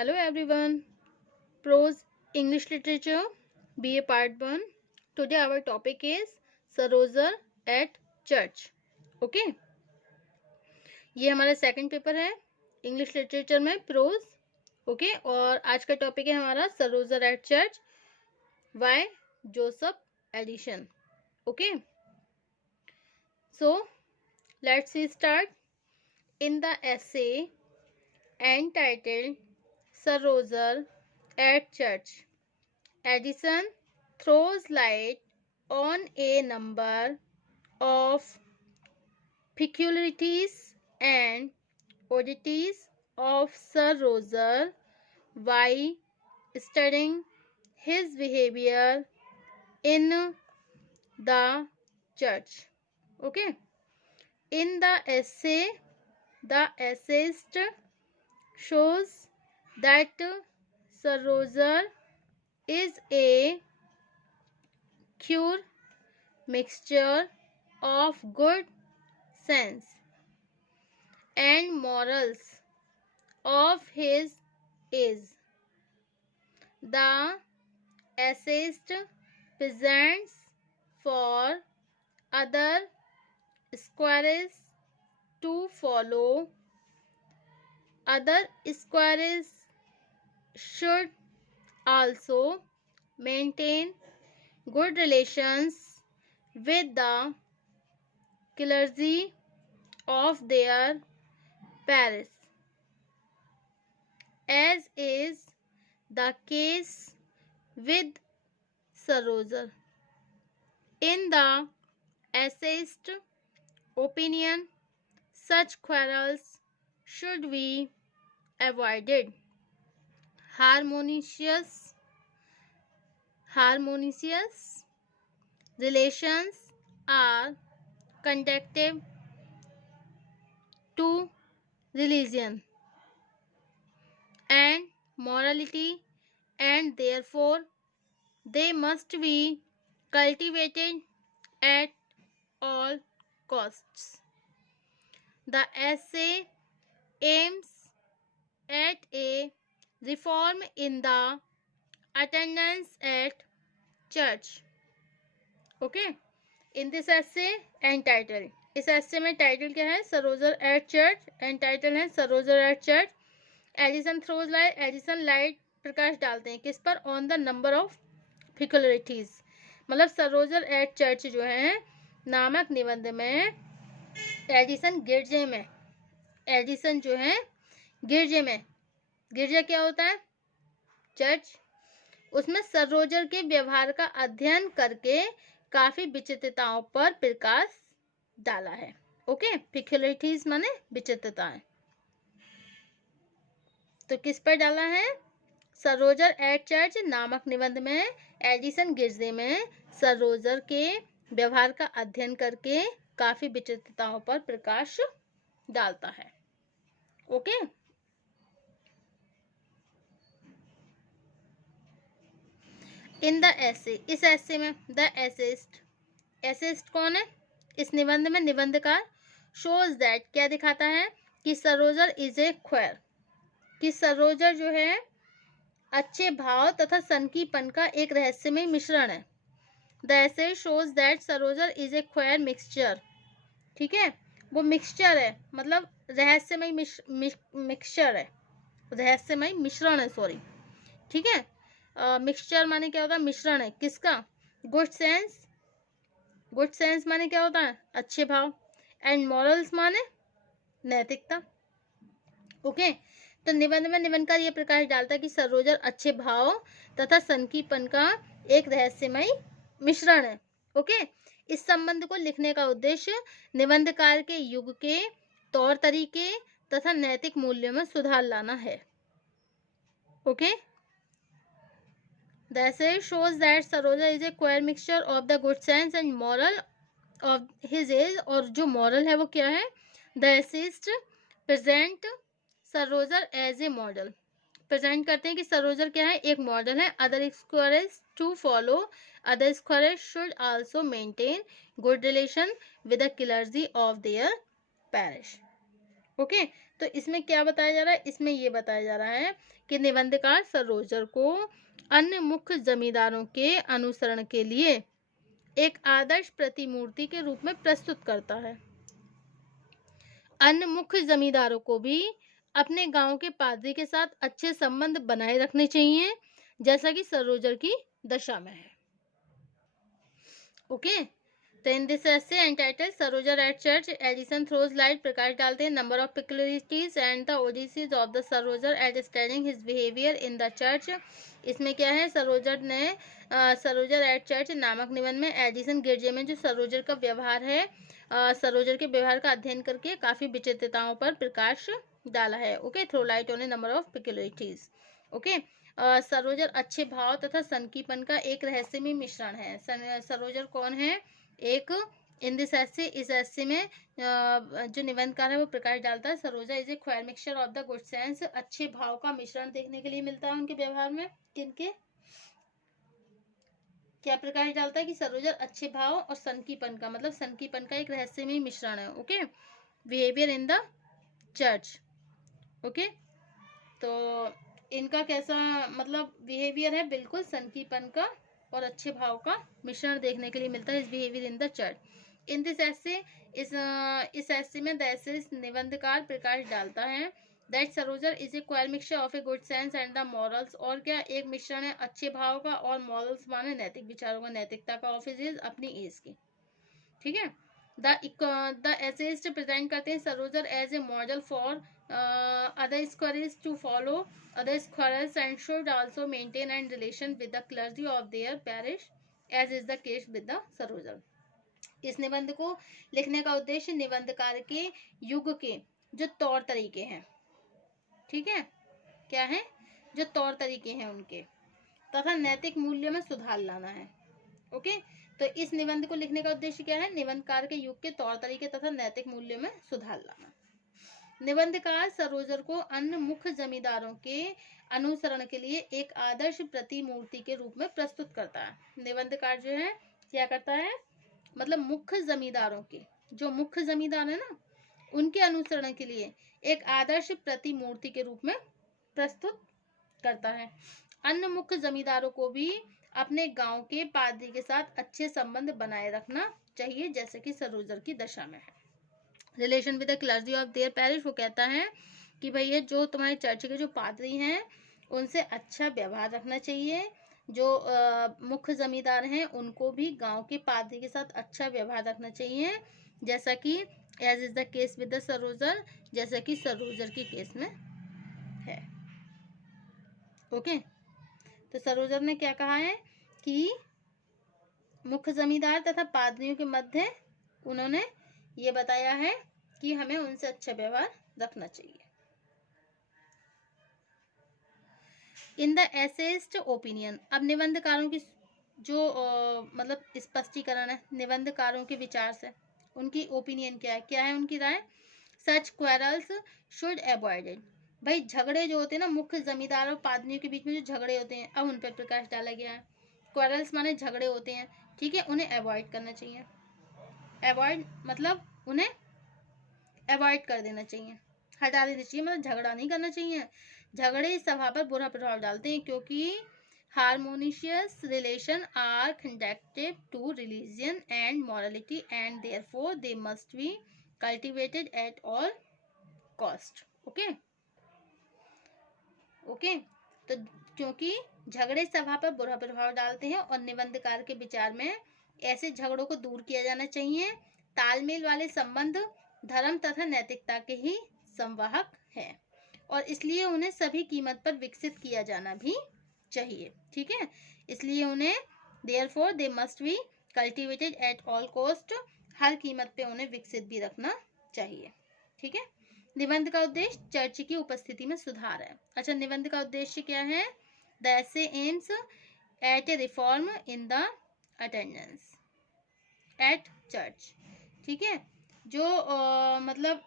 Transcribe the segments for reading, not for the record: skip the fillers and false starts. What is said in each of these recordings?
Hello everyone. Prose English Literature BA Part 1. Today our topic is Sir Roger at Church. Okay. ये हमारा second paper है English literature में prose. Okay. और आज का topic है हमारा sir Roger at church by Joseph Addison. Okay. So let's we start. In the essay entitled Sir Roger at Church, Addison throws light on a number of peculiarities and oddities of Sir Roger while studying his behavior in the church. Okay. In the essay, the essayist shows that Sir Roger is a pure mixture of good sense and morals of his age. The essayist presents for other scholars to follow. Other scholars should also maintain good relations with the clergy of their parish, as is the case with Sir Roger. In the essayist opinion, such quarrels should be avoided. Harmonious relations are conducive to religion and morality, and therefore they must be cultivated at all costs. The essay aims at a reform in the attendance at church. Okay. In this essay entitled, इस essay में title क्या है? Sir Roger at church. And title है sir Roger at church. Addison throws light. Addison light प्रकाश डालते हैं किस पर? On the number of peculiarities. मतलब सर रोजर एट चर्च जो है नामक निबंध में एडिसन गिरजे में, एडिसन जो है गिरजे में, गिरजा क्या होता है? चर्च. उसमें सर रोजर के व्यवहार का अध्ययन करके काफी विचित्रताओं पर प्रकाश डाला है. ओके. पिक्युलरिटीज माने विचित्रताएं. तो किस पर डाला है? सर रोजर एट चर्च नामक निबंध में एडिसन गिरजे में सर रोजर के व्यवहार का अध्ययन करके काफी विचित्रताओं पर प्रकाश डालता है. ओके. इन द एसे, इस एसे में द एसेस्ट, एसेस्ट कौन है इस निबंध में? निबंधकार. शोज दैट, क्या दिखाता है? कि सर रोजर इज ए क्वेर, कि सर रोजर जो है अच्छे भाव तथा सनकीपन का एक रहस्यमय मिश्रण है. The essay shows that sir Roger is a क्वेर mixture. ठीक है. वो मिक्सचर है, मतलब रहस्यमय मिक्सचर है, रहस्यमय मिश्रण है. सॉरी. ठीक है. मिक्सचर माने क्या होता है? मिश्रण है. किसका? Good sense. गुड सेंस माने क्या होता है? अच्छे भाव. एंड मॉरल्स माने नैतिकता. ओके. तो निबंध में निबंधकार ये प्रकाश डालता है कि सर रोजर अच्छे भाव तथा सनकीपन का एक रहस्यमय मिश्रण है. ओके. इस संबंध को लिखने का उद्देश्य निबंधकार के युग के तौर तरीके तथा नैतिक मूल्यों में सुधार लाना है. Okay. The essay shows that Sir Roger is a queer mixture of the good sense and moral of his age. और जो moral है वो क्या है? The essayist present Sir Roger as a model. Present करते हैं कि सर रोजर क्या है? एक मॉडल है. Other squires to follow. Other squires should also maintain good relation with the clergy of their parish. Okay. तो इसमें क्या बताया जा रहा है, इसमें ये बताया जा रहा है कि निबंधकार सरोजर को अन्य मुख्य जमींदारों के अनुसरण के लिए एक आदर्श प्रतिमूर्ति के रूप में प्रस्तुत करता है। अन्य मुख्य जमींदारों को भी अपने गांव के पादरी के साथ अच्छे संबंध बनाए रखने चाहिए, जैसा कि सरोजर की दशा में है। ओके, तो in this essay entitled sir Roger at church, Addison throws light, प्रकाश डालते हैं number of peculiarities and the oddities of the sir Roger at studying his behaviour in the church. इसमें क्या है, सरोजर ने सरोजर एट चर्च नामक निबंध में एडिसन गिरजे में जो सरोजर का व्यवहार है, सरोजर के व्यवहार का अध्ययन करके काफी विचित्रताओं पर प्रकाश डाला है। Okay, throw light on a number of peculiarities. Okay, sir Roger अच्छे भाव तथा सनकीपन का एक रहस्यमय मिश्रण है। सरोजर कौन है, एक इन दिस एसे, इस एसे में जो निबंधकार है वो प्रकाश डालता है sir Roger is a queer mixture of the good sense, अच्छे भाव का मिश्रण देखने के लिए मिलता है उनके व्यवहार में। किनके, क्या प्रकाश डालता है कि सरोजर अच्छे भाव और सनकीपन का, मतलब सनकीपन का एक रहस्यमय मिश्रण है। Okay, behaviour in the church. Okay, तो इनका कैसा मतलब बिहेवियर है, बिल्कुल सनकीपन का और अच्छे भाव का मिश्रण देखने के लिए मिलता है इस behaviour in the church. In this essay, इस ऐसे में दैसे निबंधकार प्रकाश डालता है that sir Roger is a queer mixture of a good sense and the morals, और क्या एक मिश्रण है अच्छे भाव का और मॉरल्स माने नैतिक विचारों का, नैतिकता का, ऑफ हिज अपनी एज की। ठीक है, द एसेइस्ट प्रेजेंट करते हैं sir Roger as a model for other scholars to follow, other scholars and should also maintain and relation with the clergy of their parish as is the case with the सरोजर। इस निबंध को लिखने का उद्देश्य निबंधकार के युग के जो तौर तरीके हैं, ठीक है, क्या है, जो तौर तरीके हैं उनके तथा नैतिक मूल्यों में सुधार लाना है। ओके, तो इस निबंध को लिखने का उद्देश्य क्या है, निबंधकार के युग के तौर तरीके तथा नैतिक मूल्यों में सुधार लाना। निबंधकार सरोजर को अन्य मुख्य जमींदारों के अनुसरण के लिए एक आदर्श प्रतिमूर्ति के रूप में प्रस्तुत करता है। निबंधकार जो है क्या करता है, मतलब मुख्य जमींदारों के, जो मुख्य जमींदार है ना, उनके अनुसरण के लिए एक आदर्श प्रतिमूर्ति के रूप में प्रस्तुत करता है। अन्य मुख्य जमींदारों को भी अपने गांव के पादरी के साथ अच्छे संबंध बनाए रखना चाहिए, जैसे कि सरोजर की दशा में है। Relation with the clergy of their parish, वो कहता है कि भैया जो तुम्हारे चर्च के जो पादरी हैं उनसे अच्छा व्यवहार रखना चाहिए, जो मुख्य जमींदार हैं उनको भी गांव के पादरी के साथ अच्छा व्यवहार रखना चाहिए, जैसा कि as is the case with the sir Roger, जैसा कि सरोजर के केस में है। ओके, तो सरोजर ने क्या कहा है कि मुख्य जमींदार तथा पादरियों के मध्य उन्होंने ये बताया है कि हमें उनसे अच्छा व्यवहार रखना चाहिए। इन द एसेइस्ट ओपिनियन, अब निबंधकारों की जो मतलब स्पष्टीकरण है निबंधकारों के विचार से, उनकी ओपिनियन क्या है उनकी राय। सच क्वेरल्स शुड अवॉइडेड, भाई झगड़े जो होते हैं ना मुख्य जमींदार और पादरियों के बीच में जो झगड़े होते हैं, अब उन पर प्रकाश डाला गया है। क्वेरल्स माने झगड़े होते हैं, ठीक है, उन्हें अवॉइड करना चाहिए। अवॉइड मतलब उन्हें अवॉइड कर देना चाहिए, हटा देना चाहिए, मतलब झगड़ा नहीं करना चाहिए। झगड़े सभा पर बुरा प्रभाव डालते हैं, क्योंकि harmonious relation are conducive to religion and morality and therefore they must be cultivated at all cost. Okay, okay, तो क्योंकि झगड़े सभा पर बुरा प्रभाव डालते हैं और निबंधकार के विचार में ऐसे झगड़ों को दूर किया जाना चाहिए। तालमेल वाले संबंध धर्म तथा नैतिकता के ही संवाहक है और इसलिए उन्हें सभी कीमत पर विकसित किया जाना भी चाहिए। ठीक है, इसलिए उन्हें therefore they must be cultivated at all cost, हर कीमत पे उन्हें विकसित भी रखना चाहिए। ठीक है, निबंध का उद्देश्य चर्च की उपस्थिति में सुधार है। अच्छा, निबंध का उद्देश्य क्या है, the essay aims at A reform in the attendance at church. ठीक है, जो मतलब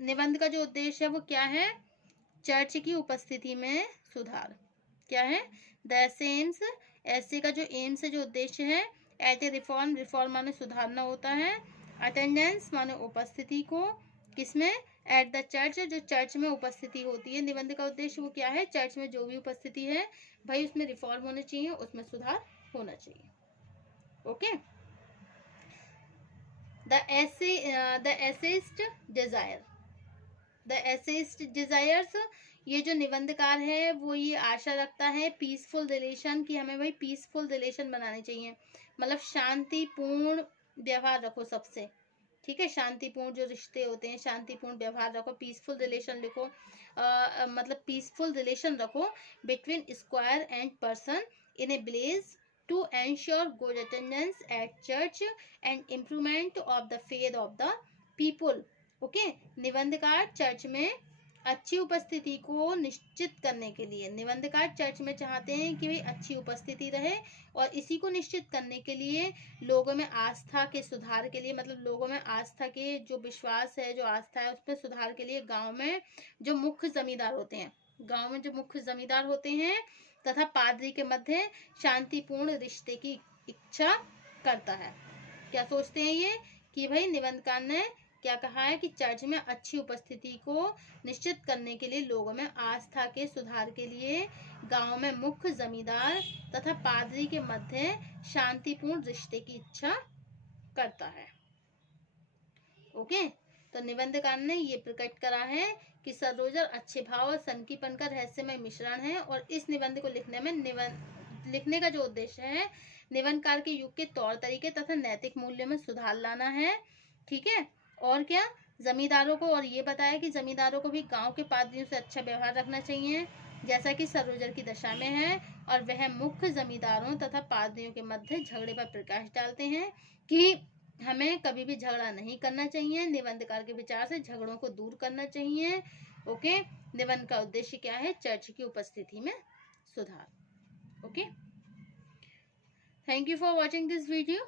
निबंध का जो उद्देश्य है वो क्या है, चर्च की उपस्थिति में सुधार। क्या है, द एम्स, ऐसे का जो एम्स है, जो उद्देश्य है, एट ए रिफॉर्म, रिफॉर्म माने सुधारना होता है, अटेंडेंस माने उपस्थिति को, किसमें, एट द चर्च, जो चर्च में उपस्थिति होती है। निबंध का उद्देश्य वो क्या है, चर्च में जो भी उपस्थिति है भाई उसमें रिफॉर्म होना चाहिए, उसमें सुधार होना चाहिए। Okay. The essayist desire, the essayist desires, ये जो निबंधकार है वो ये आशा रखता है पीसफुल रिलेशन, कि हमें भाई पीसफुल रिलेशन बनाने चाहिए, मतलब शांतिपूर्ण व्यवहार रखो सबसे, ठीक है। शांतिपूर्ण जो रिश्ते होते हैं, शांतिपूर्ण व्यवहार रखो, पीसफुल रिलेशन लिखो, मतलब पीसफुल रिलेशन रखो between squire and person in a village to ensure good attendance at church and improvement of the faith of the people. Okay. निबंधकार चर्च में अच्छी उपस्थिति को निश्चित करने के लिए, निबंधकार चर्च में चाहते हैं कि भाई अच्छी उपस्थिति रहे, और इसी को निश्चित करने के लिए लोगों में आस्था के सुधार के लिए, मतलब लोगों में आस्था के जो विश्वास है, जो आस्था है, उसमें सुधार के लिए गांव में जो मुख्य जमींदार होते हैं, गांव में जो मुख्य जमींदार होते हैं तथा पादरी के मध्य शांतिपूर्ण रिश्ते की इच्छा करता है। क्या सोचते हैं ये कि भाई निबंधकार ने क्या कहा है कि चर्च में अच्छी उपस्थिति को निश्चित करने के लिए लोगों में आस्था के सुधार के लिए गांव में मुख्य जमींदार तथा पादरी के मध्य शांतिपूर्ण रिश्ते की इच्छा करता है। ओके। तो निबंधकार ने ये प्रकट करा है कि सर रोजर अच्छे भाव और सनकीपन का रहस्यमय मिश्रण है, और इस निबंध को लिखने में लिखने का जो उद्देश्य है निबंधकार के युग के तौर तरीके तथा नैतिक मूल्यों में सुधार लाना है, ठीक है। और क्या, जमींदारों को, और ये बताया कि जमींदारों को भी गांव के पादरियों से अच्छा व्यवहार रखना चाहिए, जैसा कि सर रोजर की दशा में है, और वह मुख्य जमींदारों तथा पादरियों के मध्य झगड़े पर प्रकाश डालते हैं कि हमें कभी भी झगड़ा नहीं करना चाहिए, निबंधकार के विचार से झगड़ों को दूर करना चाहिए। ओके। निबंध का उद्देश्य क्या है, चर्च की उपस्थिति में सुधार। Okay. Thank you for watching this video.